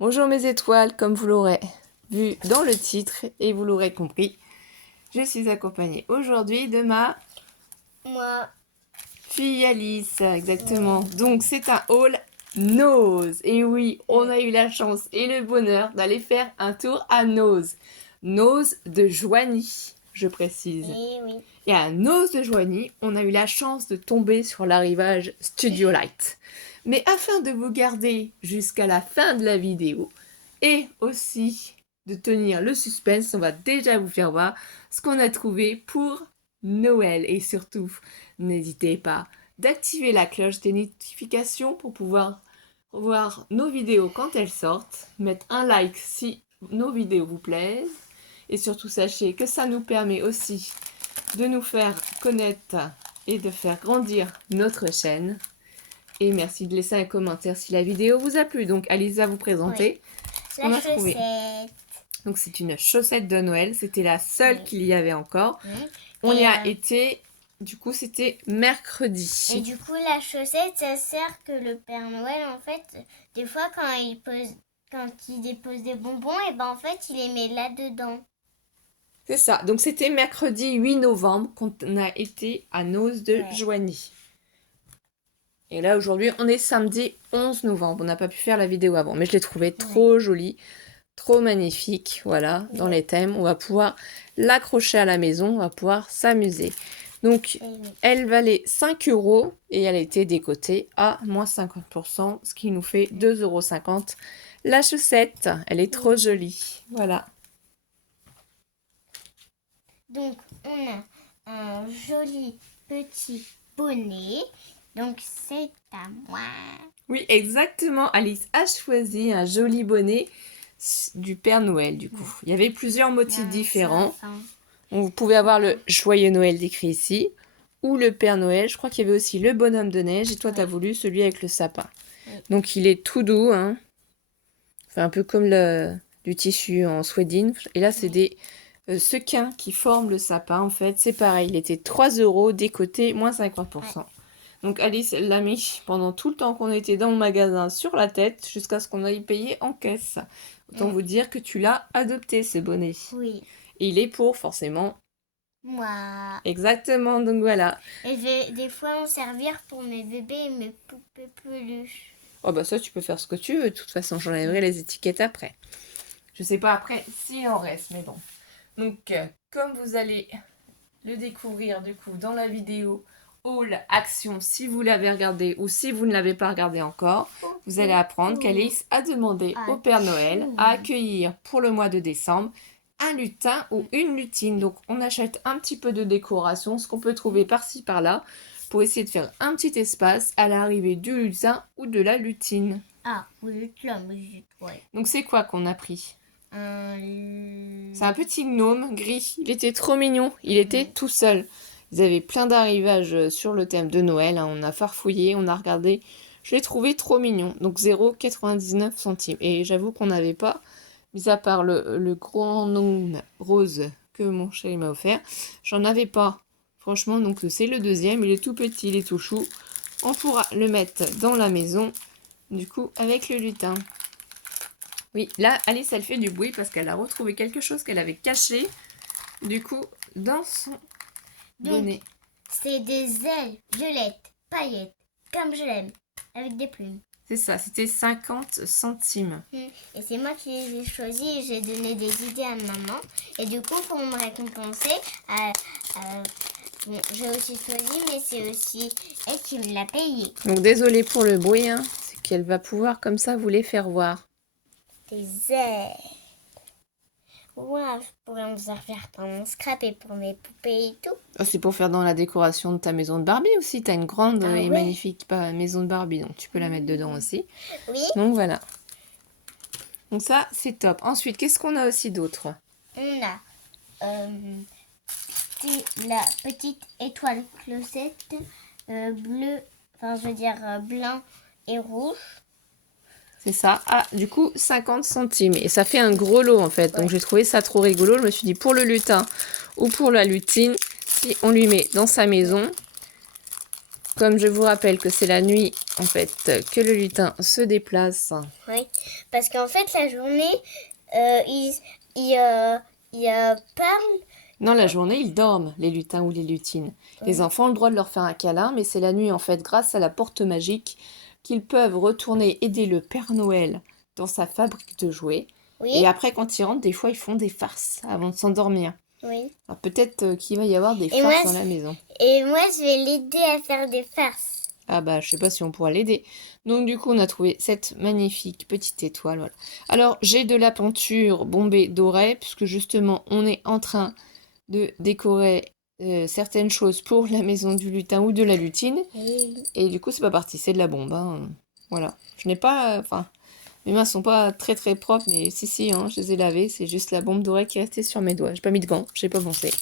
Bonjour mes étoiles, comme vous l'aurez vu dans le titre et vous l'aurez compris, je suis accompagnée aujourd'hui de ma Moi. fille Alice, exactement. Donc c'est un haul Nose. Et oui, on a eu la chance et le bonheur d'aller faire un tour à Nose. Nose de Joigny, je précise. Eh oui. Et à Nose de Joigny, on a eu la chance de tomber sur l'arrivage Studio Light. Mais afin de vous garder jusqu'à la fin de la vidéo, et aussi de tenir le suspense, on va déjà vous faire voir ce qu'on a trouvé pour Noël. Et surtout, n'hésitez pas d'activer la cloche des notifications pour pouvoir voir nos vidéos quand elles sortent, mettre un like si nos vidéos vous plaisent, et surtout sachez que ça nous permet aussi de nous faire connaître et de faire grandir notre chaîne. Et merci de laisser un commentaire si la vidéo vous a plu. Donc Alice va vous présenter ce qu'on a trouvé. Donc c'est une chaussette de Noël. C'était la seule qu'il y avait encore. On y a été, du coup c'était mercredi. Et du coup la chaussette, ça sert que le Père Noël, en fait, des fois quand il dépose des bonbons, et ben en fait il les met là-dedans. C'est ça. Donc c'était mercredi 8 novembre qu'on a été à Nose de Joigny. Et là, aujourd'hui, on est samedi 11 novembre. On n'a pas pu faire la vidéo avant, mais je l'ai trouvé trop jolie, trop magnifique. Voilà, dans les thèmes. On va pouvoir l'accrocher à la maison, on va pouvoir s'amuser. Donc, elle valait 5 € et elle était décotée à moins 50%, ce qui nous fait 2,50 € la chaussette. Elle est trop jolie. Voilà. Donc, on a un joli petit bonnet. Donc, c'est à moi. Oui, exactement. Alice a choisi un joli bonnet du Père Noël, du coup. Il y avait plusieurs motifs différents. Vous pouvez avoir le Joyeux Noël décrit ici, ou le Père Noël. Je crois qu'il y avait aussi le bonhomme de neige, et toi, tu as voulu celui avec le sapin. Donc, il est tout doux, hein. Enfin, un peu comme du tissu en suédine. Et là, c'est des sequins qui forment le sapin, en fait. C'est pareil, il était 3 € décoté, moins 50%. Donc Alice l'a mis pendant tout le temps qu'on était dans le magasin sur la tête jusqu'à ce qu'on aille payer en caisse. Autant vous dire que tu l'as adopté, ce bonnet. Oui. Et il est pour forcément moi. Exactement, donc voilà. Et je vais des fois en servir pour mes bébés et mes poupées peluches. Oh bah ça tu peux faire ce que tu veux, de toute façon j'enlèverai les étiquettes après. Je sais pas après s'il en reste, mais bon. Donc comme vous allez le découvrir du coup dans la vidéo Haul Action, si vous l'avez regardé ou si vous ne l'avez pas regardé encore, vous allez apprendre qu'Alice a demandé au Père Noël à accueillir pour le mois de décembre un lutin ou une lutine. Donc on achète un petit peu de décoration, ce qu'on peut trouver par-ci par-là, pour essayer de faire un petit espace à l'arrivée du lutin ou de la lutine. Ah, oui, la musique, ouais. Donc c'est quoi qu'on a pris? C'est un petit gnome gris. Il était trop mignon. Il était tout seul. Ils avaient plein d'arrivages sur le thème de Noël. Hein. On a farfouillé, on a regardé. Je l'ai trouvé trop mignon. Donc 0,99 centimes. Et j'avoue qu'on n'avait pas, mis à part le grand gnome rose que mon chéri m'a offert, j'en avais pas. Franchement, donc c'est le deuxième. Il est tout petit, il est tout chou. On pourra le mettre dans la maison, du coup, avec le lutin. Oui, là, Alice, elle fait du bruit parce qu'elle a retrouvé quelque chose qu'elle avait caché, du coup, dans son bonnet. C'est des ailes violettes, paillettes, comme je l'aime, avec des plumes. C'est ça, c'était 50 centimes. Et c'est moi qui les ai choisis et j'ai donné des idées à maman. Et du coup, pour me récompenser, j'ai aussi choisi, mais c'est aussi elle qui me l'a payé. Donc, désolée pour le bruit, hein, c'est qu'elle va pouvoir comme ça vous les faire voir. Des ailes. Ouais, je pourrais en servir pour mon scrap et pour mes poupées et tout. Oh, c'est pour faire dans la décoration de ta maison de Barbie aussi. Tu as une grande et magnifique maison de Barbie, donc tu peux la mettre dedans aussi. Oui. Donc voilà. Donc ça, c'est top. Ensuite, qu'est-ce qu'on a aussi d'autre? On a la petite étoile closette bleue, enfin je veux dire blanc et rouge. C'est ça. Ah, du coup, 50 centimes. Et ça fait un gros lot, en fait. Donc, j'ai trouvé ça trop rigolo. Je me suis dit, pour le lutin ou pour la lutine, si on lui met dans sa maison, comme je vous rappelle que c'est la nuit en fait que le lutin se déplace. Oui, parce qu'en fait, la journée, il parle. Non, la journée, ils dorment, les lutins ou les lutines. Les enfants ont le droit de leur faire un câlin, mais c'est la nuit, en fait, grâce à la porte magique, qu'ils peuvent retourner aider le Père Noël dans sa fabrique de jouets. Oui, Et après, quand ils rentrent, des fois, ils font des farces avant de s'endormir. oui. Alors peut-être qu'il va y avoir des Et farces moi, dans la maison. Et moi, je vais l'aider à faire des farces. Ah bah, je sais pas si on pourra l'aider. Donc du coup, on a trouvé cette magnifique petite étoile. Voilà. Alors, j'ai de la peinture bombée dorée, puisque justement, on est en train de décorer certaines choses pour la maison du lutin ou de la lutine. Et du coup, c'est pas parti, c'est de la bombe. Hein. Voilà. Je n'ai pas... Enfin, mes mains sont pas très très propres, mais si, hein, je les ai lavées. C'est juste la bombe dorée qui est restée sur mes doigts. J'ai pas mis de gants, j'ai pas pensé.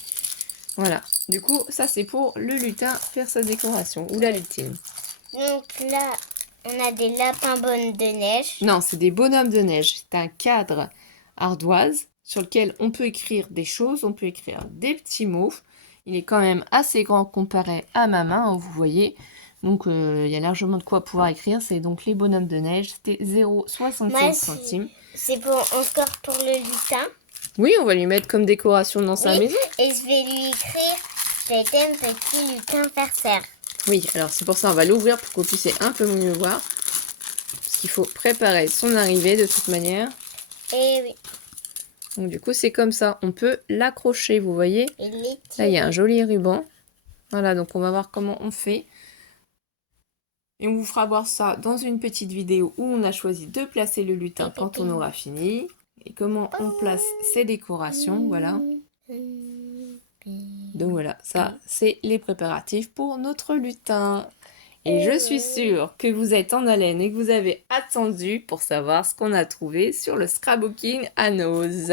Voilà. Du coup, ça c'est pour le lutin faire sa décoration, ou la lutine. Donc là, on a des lapins bonnes de neige. Non, c'est des bonhommes de neige. C'est un cadre ardoise sur lequel on peut écrire des choses, on peut écrire des petits mots. Il est quand même assez grand comparé à ma main, hein, vous voyez. Donc il y a largement de quoi pouvoir écrire. C'est donc les bonhommes de neige. C'était 0,65 centimes. C'est encore pour le lutin. Oui, on va lui mettre comme décoration dans sa maison. Et je vais lui écrire c'est un petit lutin farceur. Oui, alors c'est pour ça on va l'ouvrir pour qu'on puisse un peu mieux voir. Parce qu'il faut préparer son arrivée de toute manière. Et oui. Donc du coup c'est comme ça, on peut l'accrocher, vous voyez. Là il y a un joli ruban. Voilà, donc on va voir comment on fait. Et on vous fera voir ça dans une petite vidéo où on a choisi de placer le lutin quand on aura fini. Et comment on place ses décorations, voilà. Donc voilà, ça c'est les préparatifs pour notre lutin. Et je suis sûre que vous êtes en haleine et que vous avez attendu pour savoir ce qu'on a trouvé sur le scrapbooking à Nose.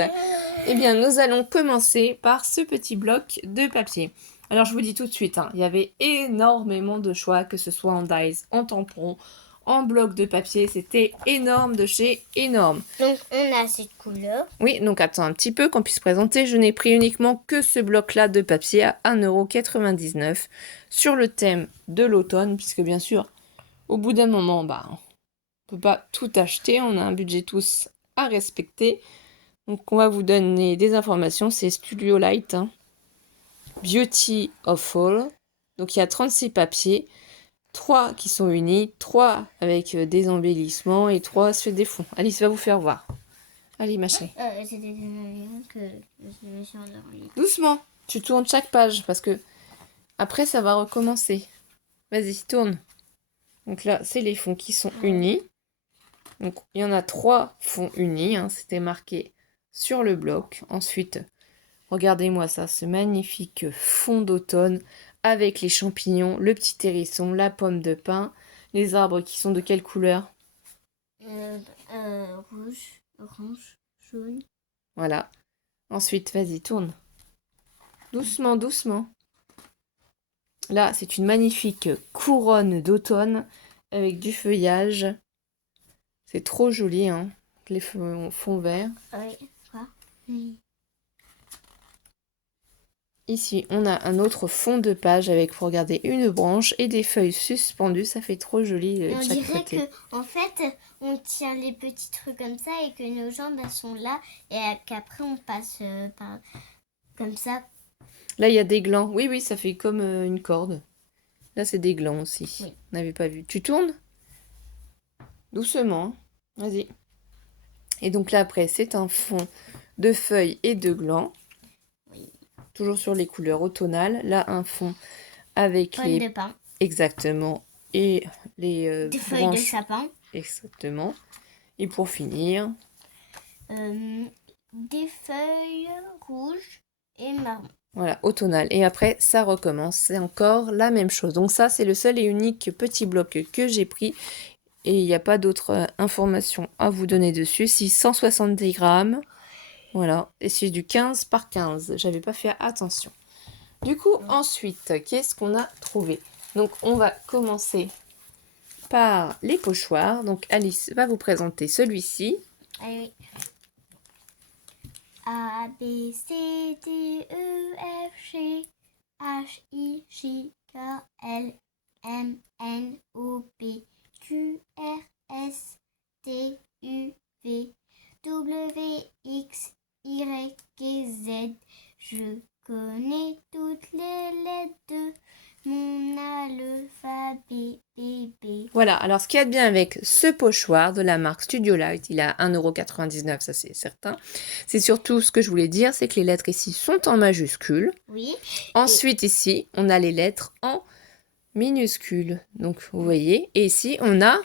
Eh bien, nous allons commencer par ce petit bloc de papier. Alors, je vous dis tout de suite, hein, il y avait énormément de choix, que ce soit en dies, en tampons, en bloc de papier. C'était énorme de chez énorme. Donc, on a cette couleur. Oui, donc attends un petit peu qu'on puisse présenter. Je n'ai pris uniquement que ce bloc-là de papier à 1,99 € sur le thème de l'automne, puisque bien sûr, au bout d'un moment, bah, on peut pas tout acheter. On a un budget tous à respecter. Donc, on va vous donner des informations. C'est Studio Light, hein. Beauty of Fall. Donc, il y a 36 papiers. 3 qui sont unis, 3 avec des embellissements et 3 sur des fonds. Alice va vous faire voir. Allez, ma chérie. C'était que je me suis endormie. Doucement, tu tournes chaque page parce que après ça va recommencer. Vas-y, tourne. Donc là, c'est les fonds qui sont unis. Donc il y en a 3 fonds unis, hein, c'était marqué sur le bloc. Ensuite, regardez-moi ça, ce magnifique fond d'automne avec les champignons, le petit hérisson, la pomme de pin, les arbres qui sont de quelle couleur? Rouge, orange, jaune. Voilà. Ensuite, vas-y, tourne. Doucement, doucement. Là, c'est une magnifique couronne d'automne avec du feuillage. C'est trop joli, hein. Les fonds verts. Oui, quoi? Ici, on a un autre fond de page avec, pour regarder, une branche et des feuilles suspendues. Ça fait trop joli de On chaque dirait côté. que, en fait, on tient les petits trucs comme ça et que nos jambes elles sont là et qu'après on passe par comme ça. Là, il y a des glands. Oui, oui, ça fait comme une corde. Là, c'est des glands aussi. Oui. On n'avait pas vu. Tu tournes? Doucement. Vas-y. Et donc là, après, c'est un fond de feuilles et de glands. Oui. Toujours sur les couleurs automnales. Là, un fond avec Pomme de pin. Exactement. Et les Des feuilles de branches. sapin. Exactement. Et pour finir, Des feuilles rouges et marron. voilà, automnal. Et après, ça recommence. C'est encore la même chose. Donc ça, c'est le seul et unique petit bloc que j'ai pris. Et il n'y a pas d'autres informations à vous donner dessus. C'est 170 grammes. Voilà. Et c'est du 15 par 15. J'avais pas fait attention. Du coup, ensuite, qu'est-ce qu'on a trouvé? Donc, on va commencer par les pochoirs. Donc, Alice va vous présenter celui-ci. Allez. A, B, C, D, E, F, G, H, I, J, K, L, M, N, O, P, Voilà, alors ce qu'il y a de bien avec ce pochoir de la marque Studio Light, il a 1,99 €, ça c'est certain. C'est surtout ce que je voulais dire, c'est que les lettres ici sont en majuscules. Oui. Ensuite ici, on a les lettres en minuscules. Donc vous voyez, et ici on a,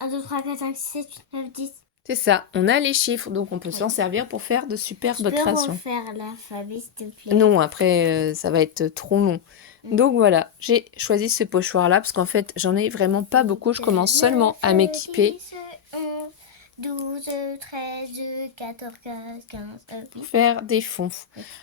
1, 2, 3, 4, 5, 6, 7, 8, 9, 10. c'est ça, on a les chiffres, donc on peut Oui. s'en servir pour faire de Tu superbes peux créations. refaire l'alphabet, s'il te plaît? Non, après ça va être trop long. Donc voilà, j'ai choisi ce pochoir là parce qu'en fait j'en ai vraiment pas beaucoup, je commence seulement à m'équiper 12, 13, 14, 15, 15, pour faire des fonds.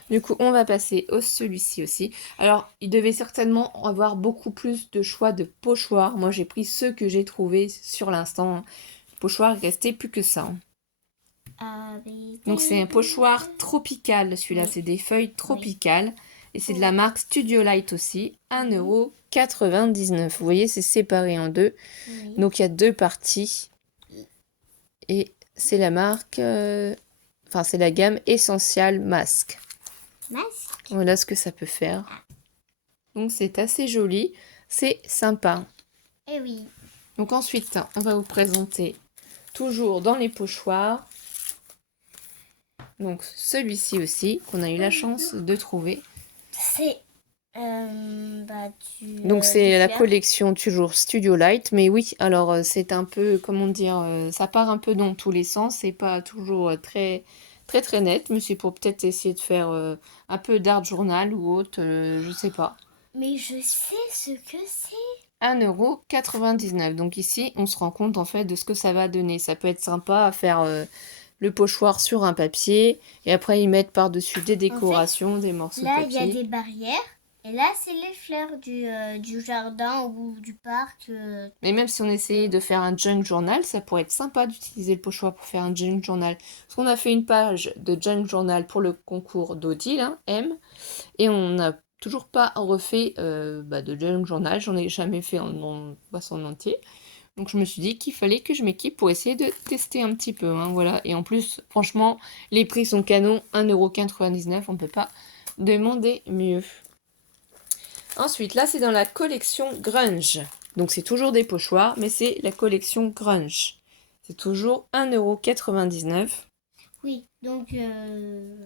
Du coup on va passer au celui-ci aussi. Alors il devait certainement avoir beaucoup plus de choix de pochoirs. Moi j'ai pris ceux que j'ai trouvés sur l'instant. Le pochoir il restait plus que ça. Donc c'est un pochoir tropical celui-là, c'est des feuilles tropicales. Et c'est de la marque Studio Light aussi, 1,99 €. Vous voyez, c'est séparé en deux. Oui. Donc il y a deux parties. Et c'est la marque, enfin c'est la gamme Essential Mask. Masque. Voilà ce que ça peut faire. Donc c'est assez joli, c'est sympa. Eh oui. Donc ensuite, on va vous présenter toujours dans les pochoirs. Donc celui-ci aussi, qu'on a eu la chance de trouver. C'est... Donc c'est la collection toujours Studio Light, mais oui, alors c'est un peu, comment dire, ça part un peu dans tous les sens, c'est pas toujours très net, mais c'est pour peut-être essayer de faire un peu d'art journal ou autre, je sais pas. Mais je sais ce que c'est. 1,99 €. Donc ici, on se rend compte en fait de ce que ça va donner. Ça peut être sympa à faire le pochoir sur un papier et après y mettre par-dessus des décorations, des morceaux de Là, papier. il y a des barrières. Et là, c'est les fleurs du jardin ou du parc. Mais même si on essayait de faire un junk journal, ça pourrait être sympa d'utiliser le pochoir pour faire un junk journal. Parce qu'on a fait une page de junk journal pour le concours d'Odile, hein, M, et on n'a toujours pas refait de junk journal. J'en ai jamais fait en entier. Donc je me suis dit qu'il fallait que je m'équipe pour essayer de tester un petit peu. Hein, voilà. Et en plus, franchement, les prix sont canons, 1,99 €, on ne peut pas demander mieux. Ensuite, là, c'est dans la collection Grunge. Donc, c'est toujours des pochoirs, mais c'est la collection Grunge. C'est toujours 1,99 €. Oui, donc...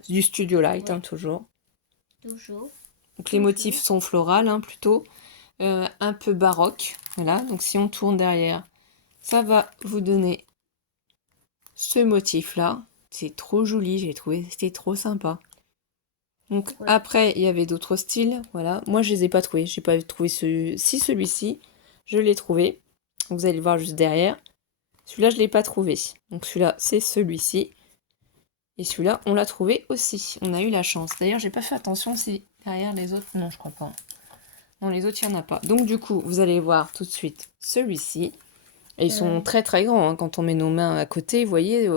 Du Studio Light, ouais. hein, toujours. Toujours. Donc, les motifs sont florales, hein, plutôt. Un peu baroque. Voilà, donc si on tourne derrière, ça va vous donner ce motif-là. C'est trop joli, j'ai trouvé, c'était trop sympa. Donc Ouais. après, il y avait d'autres styles, voilà. Moi, je les ai pas trouvés. J'ai pas trouvé celui-ci, je l'ai trouvé. Vous allez le voir juste derrière. Celui-là, je l'ai pas trouvé. Donc celui-là, c'est celui-ci. Et celui-là, on l'a trouvé aussi. On a eu la chance. D'ailleurs, j'ai pas fait attention si derrière les autres... Non, je crois pas. Non, les autres, il n'y en a pas. Donc du coup, vous allez voir tout de suite celui-ci. Et ils sont très très grands. Hein. Quand on met nos mains à côté, vous voyez,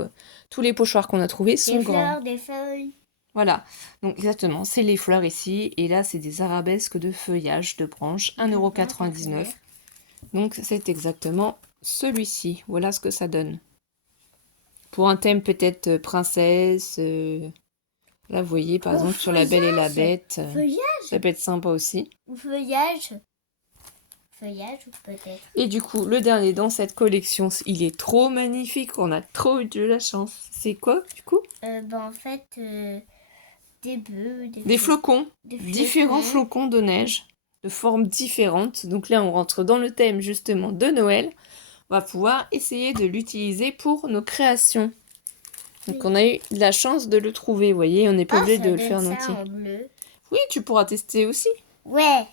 tous les pochoirs qu'on a trouvés sont des grands. fleurs, des feuilles. Voilà, donc exactement, c'est les fleurs ici, et là c'est des arabesques de feuillage, de branches, 1,99 €. Donc c'est exactement celui-ci, voilà ce que ça donne. Pour un thème peut-être princesse, là vous voyez par exemple sur La Belle et la Bête, ça peut être sympa aussi. Ou feuillage. Feuillage peut-être. Et du coup, le dernier dans cette collection, il est trop magnifique, on a trop eu de la chance. C'est quoi du coup? En fait... des bœufs, des flocons, différents flocons de neige, de formes différentes. Donc là, on rentre dans le thème justement de Noël. On va pouvoir essayer de l'utiliser pour nos créations. Donc on a eu la chance de le trouver, vous voyez, on n'est pas obligé de le faire en entier. En bleu. Oui, tu pourras tester aussi. Ouais.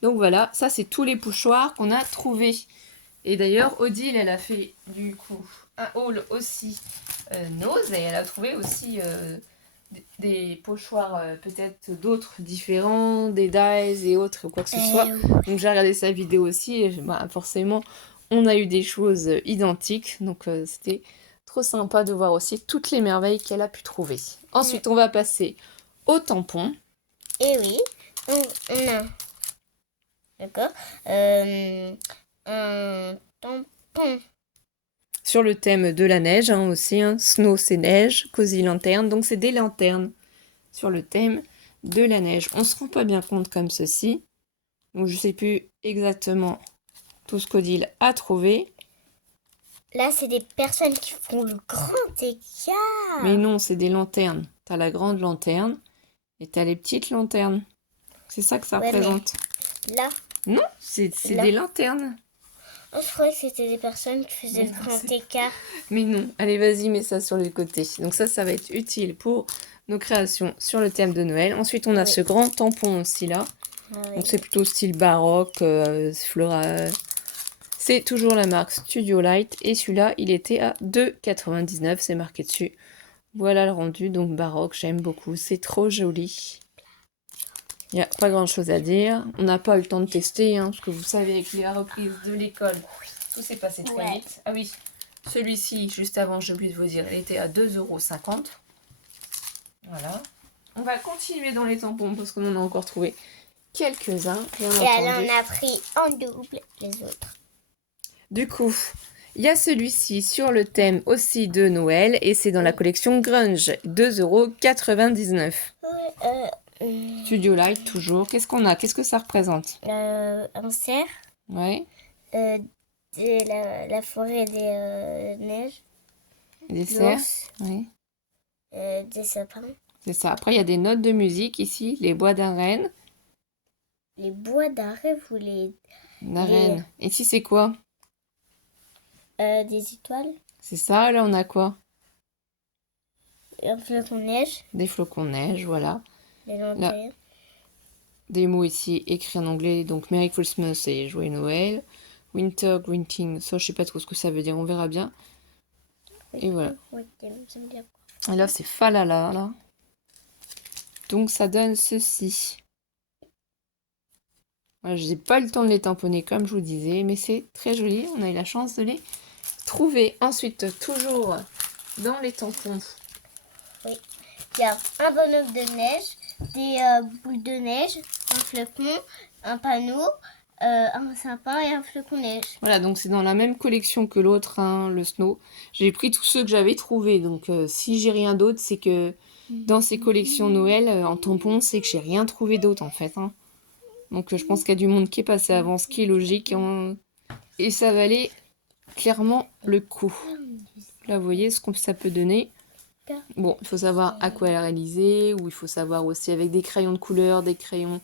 Donc voilà, ça c'est tous les pochoirs qu'on a trouvés. Et d'ailleurs, Odile, elle a fait du coup un haul aussi Nose et elle a trouvé aussi des pochoirs peut-être d'autres différents, des dies et autres, quoi que ce soit. Donc j'ai regardé sa vidéo aussi et forcément on a eu des choses identiques. Donc c'était trop sympa de voir aussi toutes les merveilles qu'elle a pu trouver. Ensuite on va passer au tampon. Et oui, donc on a... D'accord. Un tampon. Sur le thème de la neige hein, aussi, hein. Snow c'est neige, Cozy lanterne, donc c'est des lanternes sur le thème de la neige. On se rend pas bien compte comme ceci, donc je sais plus exactement Scodile a trouvé. Là, c'est des personnes qui font le grand écart. Mais non, c'est des lanternes. T'as la grande lanterne et t'as les petites lanternes. C'est ça que ça Ouais, mais représente. là, Non, c'est là. des lanternes. Oh, je croyais que c'était des personnes qui faisaient Mais le non, grand c'est- écart. Mais non, allez, vas-y, mets ça sur les côtés. Donc ça va être utile pour nos créations sur le thème de Noël. Ensuite, on a Oui. ce grand tampon aussi là. Ah oui. Donc c'est plutôt style baroque, floral. C'est toujours la marque Studio Light. Et celui-là, il était à 2,99. C'est marqué dessus. Voilà le rendu, donc baroque, j'aime beaucoup. C'est trop joli. Il n'y a pas grand chose à dire. On n'a pas eu le temps de tester, hein, parce que vous savez, avec les reprises de l'école, tout s'est passé très Ouais. vite. Ah oui, celui-ci, juste avant, j'ai oublié de vous dire, il était à 2,50 €. Voilà. On va continuer dans les tampons, parce qu'on en a encore trouvé quelques-uns, bien Et elle entendu. en a pris en double les autres. Du coup, il y a celui-ci sur le thème aussi de Noël, et c'est dans la collection Grunge, 2,99 €. Studio Light, toujours. Qu'est-ce qu'on a? Qu'est-ce que ça représente? Un cerf, Ouais, la forêt des neiges, des cerfs. l'ours, Ouais, des sapins, c'est ça. Après, il y a des notes de musique ici. Les bois d'arène. les bois d'arrêt, vous les... D'arène. Ici, c'est quoi? des étoiles, C'est ça. Là, on a quoi? un flocon de neige, Des flocons de neige, voilà. des lanternes. Des mots ici écrits en anglais. Donc, Merry Christmas et Joyeux Noël. Winter Greeting. Ça, je sais pas trop ce que ça veut dire. On verra bien. Et voilà. Ouais, j'aime bien. Et là, c'est Falala, là. Donc, ça donne ceci. Voilà, je n'ai pas eu le temps de les tamponner, comme je vous disais, mais c'est très joli. On a eu la chance de les trouver. Ensuite, toujours dans les tampons. Il y a un bonhomme de neige, des boules de neige, un flocon, un panneau, un sapin et un flocon de neige. Voilà, donc c'est dans la même collection que l'autre, hein, le Snow. J'ai pris tous ceux que j'avais trouvés. Donc, si j'ai rien d'autre, c'est que dans ces collections Noël, en tampon, c'est que j'ai rien trouvé d'autre, en fait, hein. Donc, je pense qu'il y a du monde qui est passé avant, ce qui est logique, hein. Et ça valait clairement le coup. Là, vous voyez ce que ça peut donner. Bon, il faut savoir à quoi elle est réalisée, ou il faut savoir aussi avec des crayons de couleur, des crayons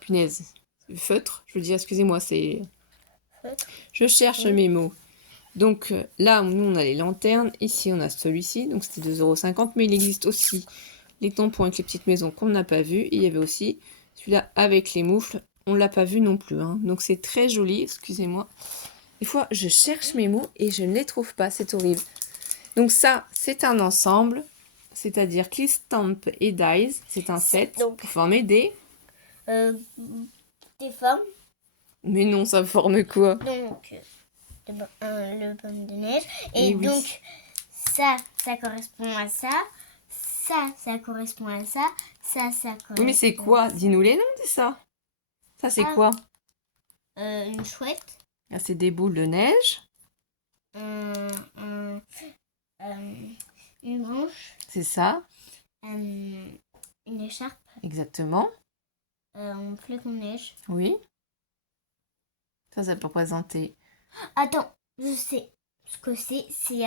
punaise, feutre. Je veux dire, excusez-moi, c'est... Feutre. Je cherche mes mots. Donc là, nous, on a les lanternes. Ici, on a celui-ci. Donc, c'était 2,50 €. Mais il existe aussi les tampons avec les petites maisons qu'on n'a pas vu. Et il y avait aussi celui-là avec les moufles. On l'a pas vu non plus, hein. Donc, c'est très joli. Excusez-moi. Des fois, je cherche mes mots et je ne les trouve pas. C'est horrible. Donc, ça, c'est un ensemble. C'est-à-dire Kiss Stamp et Dies. C'est un set donc- pour former des... Des formes. Mais non, ça forme quoi? Donc, le bonhomme de neige. Et oui. donc, ça correspond à ça. Ça correspond à ça. Ça correspond Oui, mais c'est quoi? Dis-nous les noms de ça. Ça, c'est quoi? Une chouette. Ah, c'est des boules de neige. Une branche. C'est ça, Une écharpe. exactement. Un flocon de neige. Oui. Ça peut représenter... Attends, je sais ce que c'est. C'est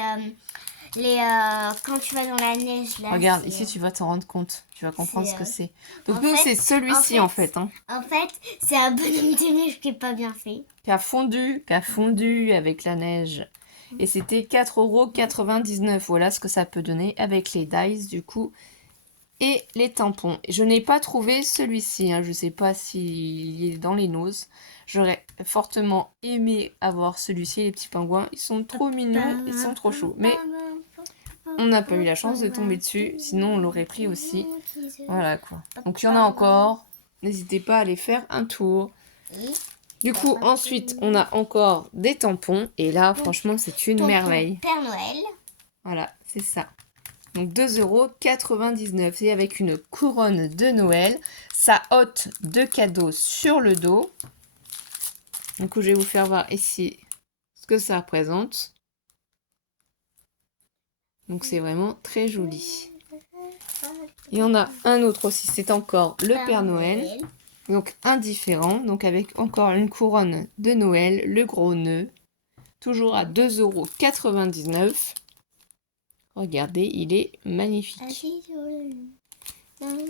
quand tu vas dans la neige là. Regarde, c'est, ici, tu vas t'en rendre compte. Tu vas comprendre ce que c'est. Donc, en nous, fait- c'est celui-ci, en fait. Hein, En fait, c'est un bonhomme de neige qui est pas bien fait. qui a fondu avec la neige. Et c'était 4,99 €. Voilà ce que ça peut donner avec les dies, du coup. Et les tampons. Je n'ai pas trouvé celui-ci. Hein. Je ne sais pas s'il est dans les noses. J'aurais fortement aimé avoir celui-ci. Les petits pingouins, ils sont trop mignons. Ils sont trop chauds. Mais on n'a pas eu la chance de tomber dessus. Sinon, on l'aurait pris aussi. Voilà, quoi. Donc, il y en a encore. N'hésitez pas à aller faire un tour. Du coup, ensuite, on a encore des tampons. Et là, franchement, c'est une merveille. Père Noël. Voilà, c'est ça. Donc 2,99 € et avec une couronne de Noël. Ça ôte de cadeaux sur le dos. Du coup, je vais vous faire voir ici ce que ça représente. Donc c'est vraiment très joli. Il y en a un autre aussi, c'est encore le Père Noël. Donc indifférent, donc avec encore une couronne de Noël, le gros nœud, toujours à 2,99 €. Regardez, il est magnifique. Assis sur le lit.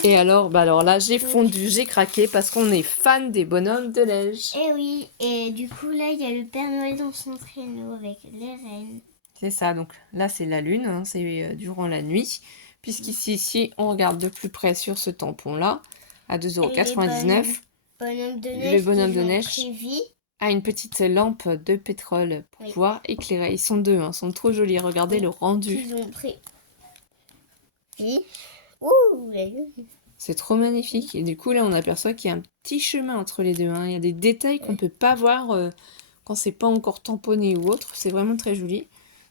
Et alors, bah alors là, j'ai fondu, j'ai craqué parce qu'on est fan des bonhommes de neige. Et oui, et du coup là il y a le Père Noël dans son traîneau avec les reines. C'est ça, donc là c'est la lune, hein, c'est durant la nuit. Puisqu'ici, on regarde de plus près sur ce tampon-là, à 2,99 €. Bonhommes de Le neige bonhomme qui de ont neige pris vie. a une petite lampe de pétrole pour Oui. pouvoir éclairer. Ils sont deux, hein, ils sont trop jolis. Regardez le rendu. Qu'ils ont pris vie. Ouh, la lune. C'est trop magnifique. Et du coup, là, on aperçoit qu'il y a un petit chemin entre les deux, hein. Il y a des détails qu'on ne peut pas voir quand c'est pas encore tamponné ou autre. C'est vraiment très joli.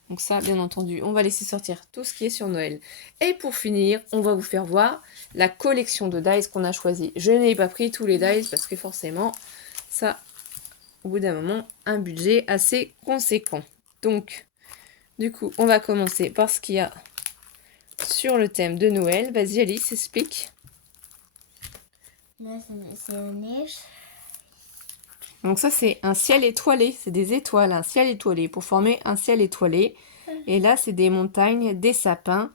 Donc ça, bien entendu, on va laisser sortir tout ce qui est sur Noël. Et pour finir, on va vous faire voir la collection de dies qu'on a choisi. Je n'ai pas pris tous les dies parce que forcément, ça, au bout d'un moment, un budget assez conséquent. Donc, du coup, on va commencer par ce qu'il y a sur le thème de Noël. Vas-y Alice, explique. Là c'est la neige. Donc ça, c'est un ciel étoilé. C'est des étoiles, un ciel étoilé, pour former un ciel étoilé. Et là, c'est des montagnes, des sapins.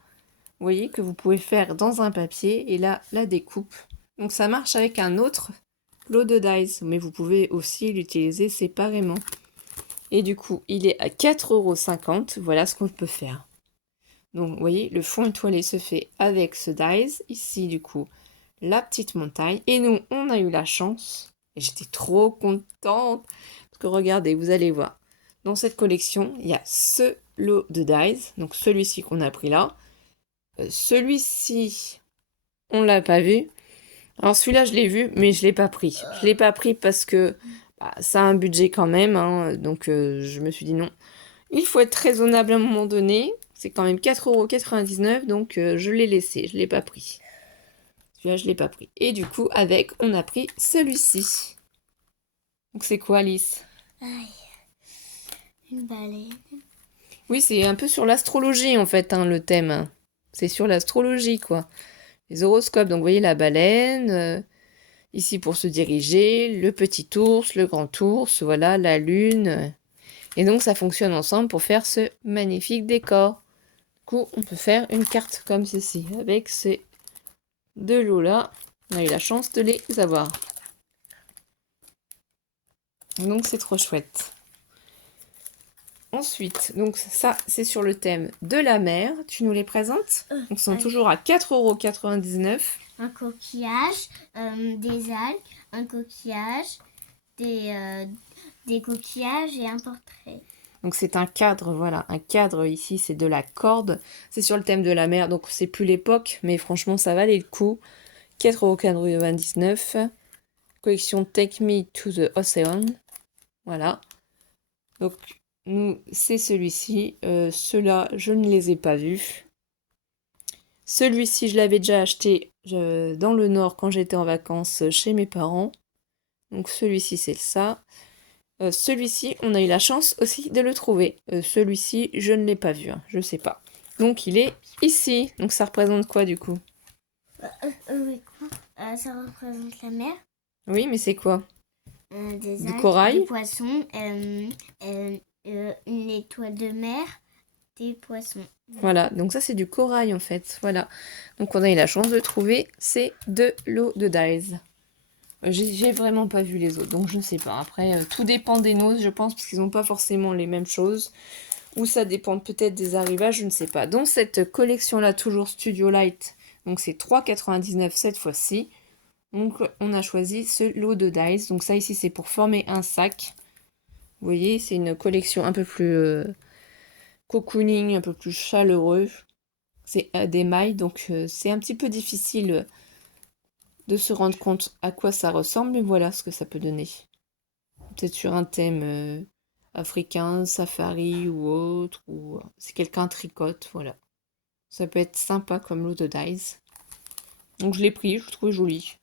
Vous voyez que vous pouvez faire dans un papier. Et là, la découpe. Donc ça marche avec un autre lot de dies. Mais vous pouvez aussi l'utiliser séparément. Et du coup, il est à 4,50 €. Voilà ce qu'on peut faire. Donc, vous voyez, le fond étoilé se fait avec ce dies. Ici, du coup, la petite montagne. Et nous, on a eu la chance. Et j'étais trop contente. Parce que regardez, vous allez voir. Dans cette collection, il y a ce lot de dies. Donc, celui-ci qu'on a pris là. Celui-ci, on l'a pas vu. Alors, celui-là, je l'ai vu, mais je l'ai pas pris. Je l'ai pas pris parce que ça a un budget quand même. Hein, donc, je me suis dit non. Il faut être raisonnable à un moment donné. C'est quand même 4,99 €, donc je l'ai laissé, je ne l'ai pas pris. Celui-là, je ne l'ai pas pris. Et du coup, avec, on a pris celui-ci. Donc c'est quoi, Alice? Aïe. Une baleine. Oui, c'est un peu sur l'astrologie, en fait, hein, le thème. C'est sur l'astrologie, quoi. Les horoscopes, donc vous voyez la baleine, ici pour se diriger, le petit ours, le grand ours, voilà, la lune. Et donc ça fonctionne ensemble pour faire ce magnifique décor. Du coup, on peut faire une carte comme ceci, avec ces deux lots-là. On a eu la chance de les avoir. Donc c'est trop chouette. Ensuite, donc ça, c'est sur le thème de la mer. Tu nous les présentes? Donc, ils sont toujours à 4,99 €. Un coquillage, des algues, un coquillage, des coquillages et un portrait. Donc c'est un cadre, voilà, un cadre ici, c'est de la corde. C'est sur le thème de la mer, donc c'est plus l'époque, mais franchement, ça valait le coup. 4,99 €. Collection Take Me to the Ocean. Voilà. Donc, nous, c'est celui-ci. Ceux-là, je ne les ai pas vus. Celui-ci, je l'avais déjà acheté dans le Nord quand j'étais en vacances chez mes parents. Donc, celui-ci, c'est ça. Celui-ci, on a eu la chance aussi de le trouver. Celui-ci, je ne l'ai pas vu, hein, je ne sais pas. Donc, il est ici. Donc, ça représente quoi, du coup? Oui, quoi? Ça représente la mer. Oui, mais c'est quoi? Des Du algues, corail? des poissons, une étoile de mer, des poissons. Voilà, donc ça c'est du corail en fait, voilà. Donc on a eu la chance de trouver ces deux lots de dies. J'ai vraiment pas vu les autres, donc je ne sais pas. Après, tout dépend des noces, je pense, parce qu'ils n'ont pas forcément les mêmes choses. Ou ça dépend peut-être des arrivages, je ne sais pas. Dans cette collection-là, toujours Studio Light, donc c'est 3,99 € cette fois-ci. Donc on a choisi ce lot de dies. Donc ça ici c'est pour former un sac. Vous voyez, c'est une collection un peu plus cocooning, un peu plus chaleureux. C'est des mailles, donc c'est un petit peu difficile de se rendre compte à quoi ça ressemble, mais voilà ce que ça peut donner. Peut-être sur un thème africain, safari ou autre, ou si quelqu'un tricote, voilà. Ça peut être sympa comme lot de dies. Donc je l'ai pris, je le trouve joli.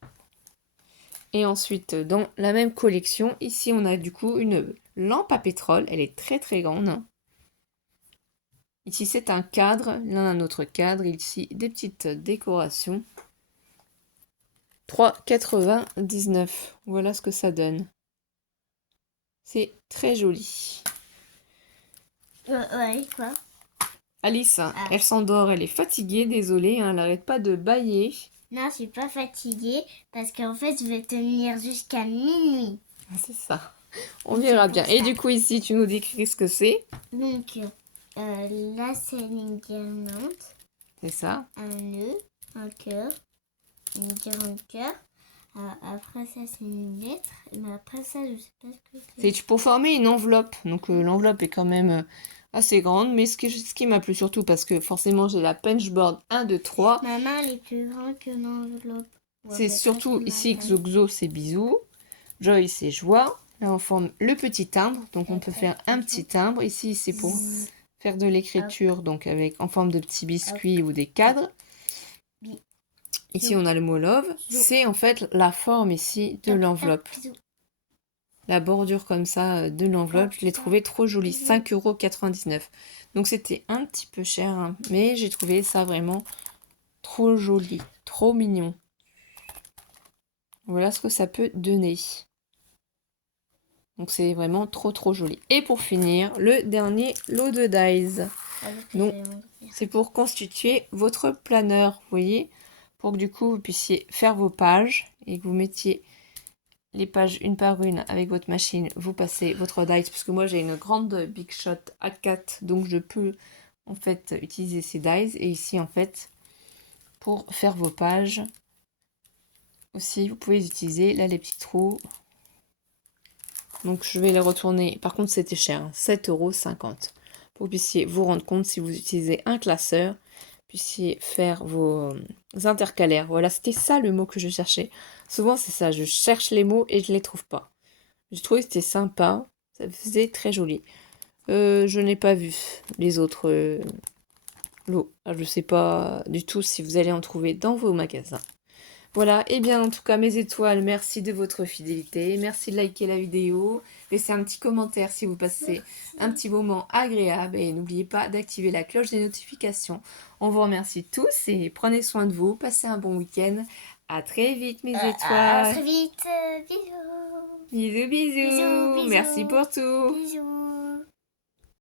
Et ensuite, dans la même collection, ici on a du coup une lampe à pétrole, elle est très très grande. Ici c'est un cadre, là un autre cadre, ici des petites décorations. 3,99 €. Voilà ce que ça donne. C'est très joli. Ouais, quoi? Alice, elle s'endort, elle est fatiguée, désolée, hein, elle n'arrête pas de bâiller. Non, je suis pas fatiguée parce qu'en fait, je vais tenir jusqu'à minuit. C'est ça. On Donc, verra c'est bien. pour Et ça. du coup, ici, tu nous décris ce que c'est. Donc, là, c'est une guirlande, C'est ça. un nœud, un cœur, une guirlande cœur. Après ça, c'est une lettre. Mais après ça, je sais pas ce que c'est. C'est pour former une enveloppe. Donc, l'enveloppe est quand même assez grande. Mais ce qui m'a plu surtout, parce que forcément, j'ai la Punchboard 1, 2, 3. Maman, elle est plus grande que l'enveloppe. C'est surtout ici Xoxo, c'est bisous. Joy, c'est joie. Là, on forme le petit timbre. Donc, on peut faire un petit timbre. Ici, c'est pour faire de l'écriture, donc en forme de petits biscuits ou des cadres. Ici, on a le mot love. C'est en fait la forme ici de l'enveloppe. La bordure comme ça de l'enveloppe, je l'ai trouvé trop jolie. 5,99 €. Donc, c'était un petit peu cher, hein, mais j'ai trouvé ça vraiment trop joli, trop mignon. Voilà ce que ça peut donner. Donc c'est vraiment trop joli. Et pour finir, le dernier lot de dies. Donc c'est pour constituer votre planeur, vous voyez, pour que du coup vous puissiez faire vos pages et que vous mettiez les pages une par une avec votre machine. Vous passez votre dies, parce que moi j'ai une grande Big Shot A4, donc je peux en fait utiliser ces dies. Et ici en fait, pour faire vos pages aussi, vous pouvez utiliser là les petits trous. Donc je vais les retourner. Par contre, c'était cher, hein, 7,50 € pour que vous puissiez vous rendre compte si vous utilisez un classeur, puissiez faire vos intercalaires. Voilà, c'était ça le mot que je cherchais. Souvent, c'est ça, je cherche les mots et je les trouve pas. J'ai trouvé que c'était sympa, ça faisait très joli. Je n'ai pas vu les autres lots. Je ne sais pas du tout si vous allez en trouver dans vos magasins. Voilà, et bien en tout cas mes étoiles, merci de votre fidélité, merci de liker la vidéo, laissez un petit commentaire si vous passez un petit moment agréable et n'oubliez pas d'activer la cloche des notifications. On vous remercie tous et prenez soin de vous, passez un bon week-end, à très vite mes étoiles. À très vite, bisous. Bisous, bisous, Bisous, bisous. merci pour tout. Bisous.